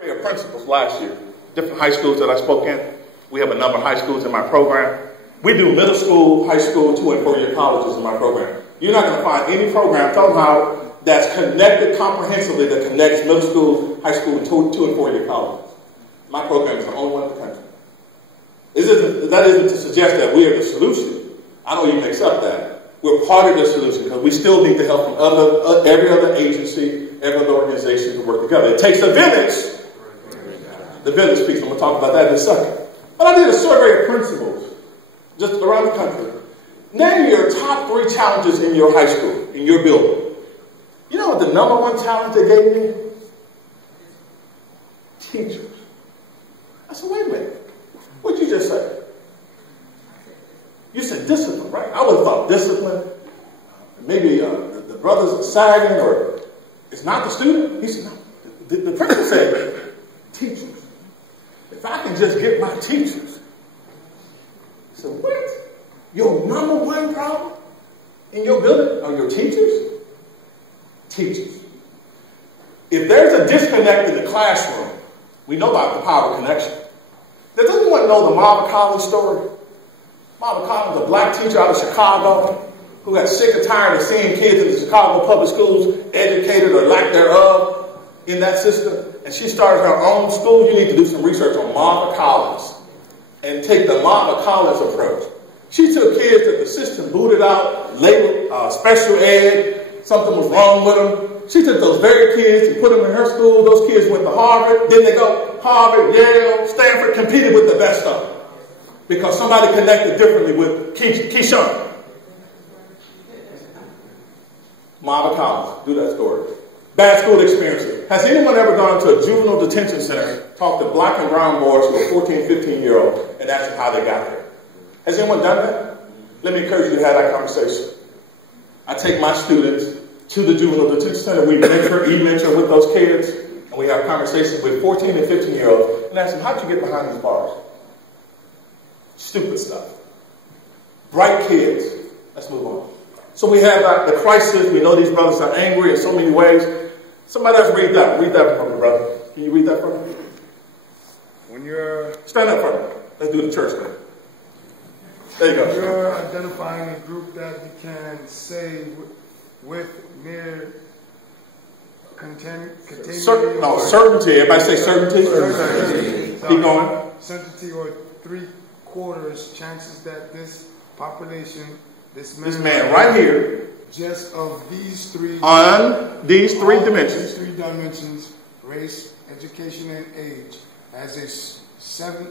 Of principals last year, different high schools that I spoke in. We have a number of high schools in my program. We do middle school, high school, 2- and 4-year colleges in my program. You're not going to find any program somehow that's connected comprehensively that connects middle school, high school, and 2- and 4-year colleges. My program is the only one in the country. That isn't to suggest that we are the solution. I don't even accept that. We're part of the solution because we still need the help from every other agency, every other organization to work together. It takes a village. The village piece, I'm going to talk about that in a second. But I did a survey of principals just around the country. Name your top 3 challenges in your high school, in your building. You know what the #1 challenge they gave me? Teachers. I said, wait a minute. What did you just say? You said discipline, right? I would have thought discipline. Maybe the brothers are sagging, or it's not the student. He said, no. The principal said, teachers. If I can just get my teachers. So what? Your #1 problem in your building are your teachers? Teachers. If there's a disconnect in the classroom, we know about the power of connection. Does anyone know the Marva Collins story? Marva Collins, a black teacher out of Chicago, who got sick and tired of seeing kids in the Chicago public schools educated or lack thereof in that system. And she started her own school. You need to do some research on Marva Collins and take the Marva Collins approach. She took kids that the system booted out, labeled special ed, something was wrong with them. She took those very kids and put them in her school. Those kids went to Harvard. Then they go Harvard, Yale, Stanford, competed with the best of them. Because somebody connected differently with Keyshawn. Marva Collins, do that story. Bad school experiences. Has anyone ever gone to a juvenile detention center, talked to black and brown boys who are 14, 15-year-olds, and asked them how they got there? Has anyone done that? Let me encourage you to have that conversation. I take my students to the juvenile detention center. We mentor with those kids, and we have conversations with 14 and 15-year-olds and ask them, how did you get behind these bars? Stupid stuff. Bright kids. Let's move on. So we have the crisis. We know these brothers are angry in so many ways. Somebody else read that. Read that for me, brother. Can you read that for me? When you're... Stand up for me. Let's do the church thing. There you go. You're identifying a group that you can say with near certainty. Everybody say certainty. Certainty. Keep going. Certainty or 3/4 chances that this population, this man right here, just of these 3 on these 3 dimensions. These 3 dimensions: race, education, and age, as a 70